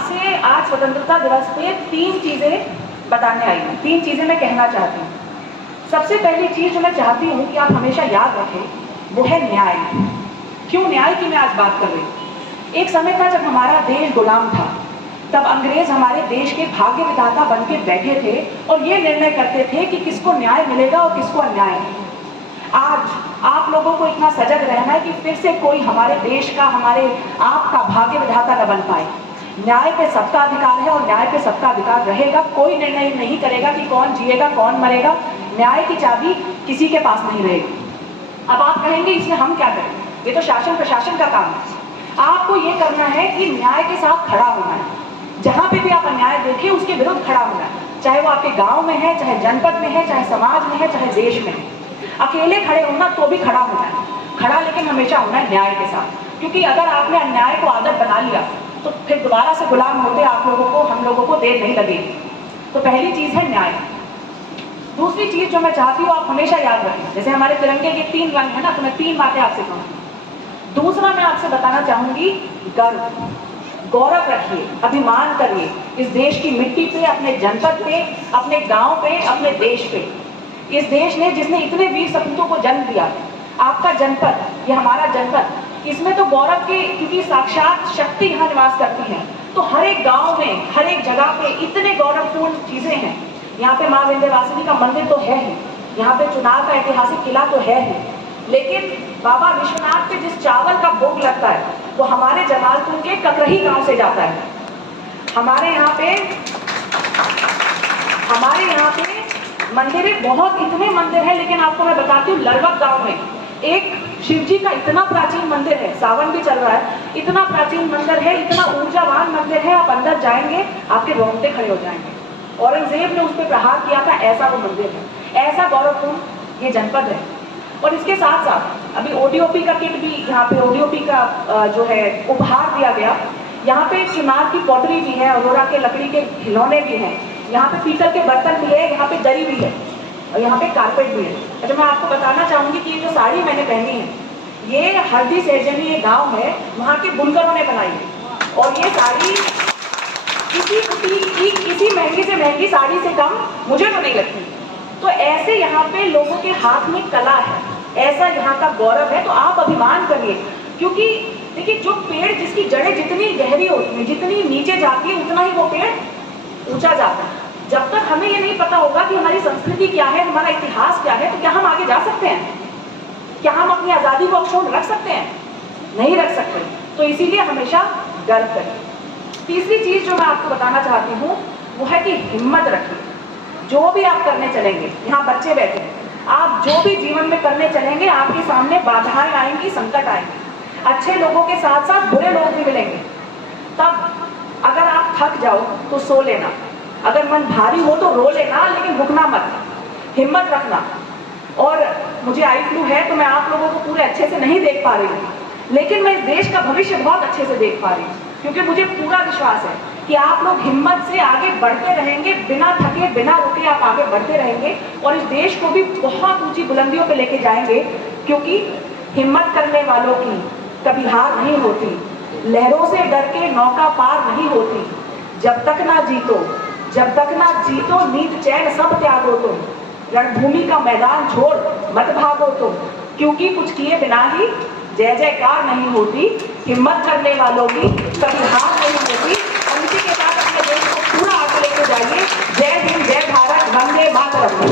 आपसे आज स्वतंत्रता दिवस पे 3 चीज़ें बताने आई हूँ, 3 चीज़ें मैं कहना चाहती हूँ। सबसे पहली चीज़ जो मैं चाहती हूँ कि आप हमेशा याद रखें वो है न्याय। क्यों न्याय की मैं आज बात कर रही हूँ? एक समय था जब हमारा देश गुलाम था, तब अंग्रेज हमारे देश के भाग्य विधाता बन के बैठे थे और ये निर्णय करते थे कि किसको न्याय मिलेगा और किसको अन्याय। आज आप लोगों को इतना सजग रहना है कि फिर से कोई हमारे देश का, हमारे आपका भाग्य विधाता न बन पाए। न्याय पे सबका अधिकार है और न्याय पे सबका अधिकार रहेगा। कोई निर्णय नहीं करेगा कि कौन जिएगा कौन मरेगा। न्याय की चाबी किसी के पास नहीं रहेगी। अब आप कहेंगे इसमें हम क्या करें? ये तो शासन प्रशासन का काम है। आपको ये करना है कि न्याय के साथ खड़ा होना है। जहाँ पे भी आप अन्याय देखें उसके विरुद्ध खड़ा होना है, चाहे वो आपके गाँव में है, चाहे जनपद में है, चाहे समाज में है, चाहे देश में है। अकेले खड़े होना तो भी खड़ा होना है, खड़ा लेकिन हमेशा होना है न्याय के साथ। क्योंकि अगर आपने अन्याय को आदत बना लिया तो फिर दोबारा से गुलाम होते आप लोगों को, हम लोगों को देर नहीं लगेगी। तो पहली चीज है न्याय। दूसरी चीज जो मैं चाहती हूँ आप हमेशा याद रखें, जैसे हमारे तिरंगे के 3 रंग है ना, तो मैं 3 बातें आपसे कहूँगी। दूसरा मैं आपसे बताना चाहूंगी गर्व। गौरव रखिए, अभिमान करिए इस देश की मिट्टी पे, अपने जनपद पे, अपने गांव पे, अपने देश पे। इस देश ने जिसने इतने वीर सपूतों को जन्म दिया, आपका जनपद, ये हमारा जनपद, इसमें तो गौरव के, क्योंकि साक्षात शक्ति यहाँ निवास करती है। तो हर एक गांव में, हर एक जगह पे इतने गौरवपूर्ण चीजें हैं। यहाँ पे माँ विंध्यवासिनी का मंदिर तो है ही, यहाँ पे चुनार का ऐतिहासिक किला तो है ही, लेकिन बाबा विश्वनाथ पे जिस चावल का भोग लगता है वो हमारे जमालपुर के ककरही गांव से जाता है। हमारे यहाँ पे मंदिर बहुत, इतने मंदिर हैं, लेकिन आपको मैं बताती हूँ लरवक गांव में एक शिव जी का इतना प्राचीन मंदिर है, सावन भी चल रहा है, इतना प्राचीन मंदिर है, इतना ऊर्जावान मंदिर है, आप अंदर जाएंगे आपके रोंगटे खड़े हो जाएंगे। औरंगजेब ने उस पर प्रहार किया था, ऐसा वो मंदिर है, ऐसा गौरवपूर्ण ये जनपद है। और इसके साथ साथ अभी ओडीओपी का किट भी यहाँ पे, ओडीओपी का जो है उपहार दिया गया। यहाँ पे चुनार की पॉटरी भी है, अरोरा के लकड़ी के खिलौने भी हैं, यहाँ पे पीतल के बर्तन भी है, यहाँ पे दरी भी है और यहाँ पे कारपेट भी है। अच्छा, मैं आपको बताना चाहूंगी कि ये जो साड़ी मैंने पहनी है ये हल्दी सहजनी, ये गाँव है, वहाँ के बुनकरों ने बनाई है। और ये साड़ी किसी महंगी से महंगी साड़ी से कम मुझे तो नहीं लगती। तो ऐसे यहाँ पे लोगों के हाथ में कला है, ऐसा यहाँ का गौरव है। तो आप अभिमान करिए, क्योंकि देखिए जो पेड़, जिसकी जड़ें जितनी गहरी होती हैं, जितनी नीचे जाती है, उतना ही वो पेड़ ऊंचा जाता है। जब तक हमें ये नहीं पता होगा कि हमारी संस्कृति क्या है, हमारा इतिहास क्या है, तो क्या हम आगे जा सकते हैं? क्या हम अपनी आज़ादी को अक्षुण्ण रख सकते हैं? नहीं रख सकते। तो इसीलिए हमेशा गर्व करें। तीसरी चीज जो मैं आपको बताना चाहती हूँ वो है कि हिम्मत रखिए। जो भी आप करने चलेंगे, यहाँ बच्चे बैठे हैं, आप जो भी जीवन में करने चलेंगे आपके सामने बाधाएं आएंगी, संकट आएंगे। अच्छे लोगों के साथ साथ बुरे लोग भी मिलेंगे। तब अगर आप थक जाओ तो सो लेना, अगर मन भारी हो तो रो लेना, लेकिन रुकना मत, हिम्मत रखना। और मुझे आई फ्लू है तो मैं आप लोगों को पूरे अच्छे से नहीं देख पा रही हूँ, लेकिन मैं इस देश का भविष्य बहुत अच्छे से देख पा रही हूँ, क्योंकि मुझे पूरा विश्वास है कि आप लोग हिम्मत से आगे बढ़ते रहेंगे, बिना थके बिना रुके आप आगे बढ़ते रहेंगे और इस देश को भी बहुत ऊंची बुलंदियों पे लेके जाएंगे। क्योंकि हिम्मत करने वालों की कभी हार नहीं होती, लहरों से डर के नौका पार नहीं होती। जब तक ना जीतो नींद चैन सब त्यागो तुम, रणभूमि का मैदान छोड़ मत भागो तुम, क्योंकि कुछ किए बिना ही जय जयकार नहीं होती। हिम्मत करने वालों की कभी हार नहीं होती। उनके के साथ अपने देश को पूरा आगे लेके जाइए। जय हिंद, जय भारत, वंदे मातरम।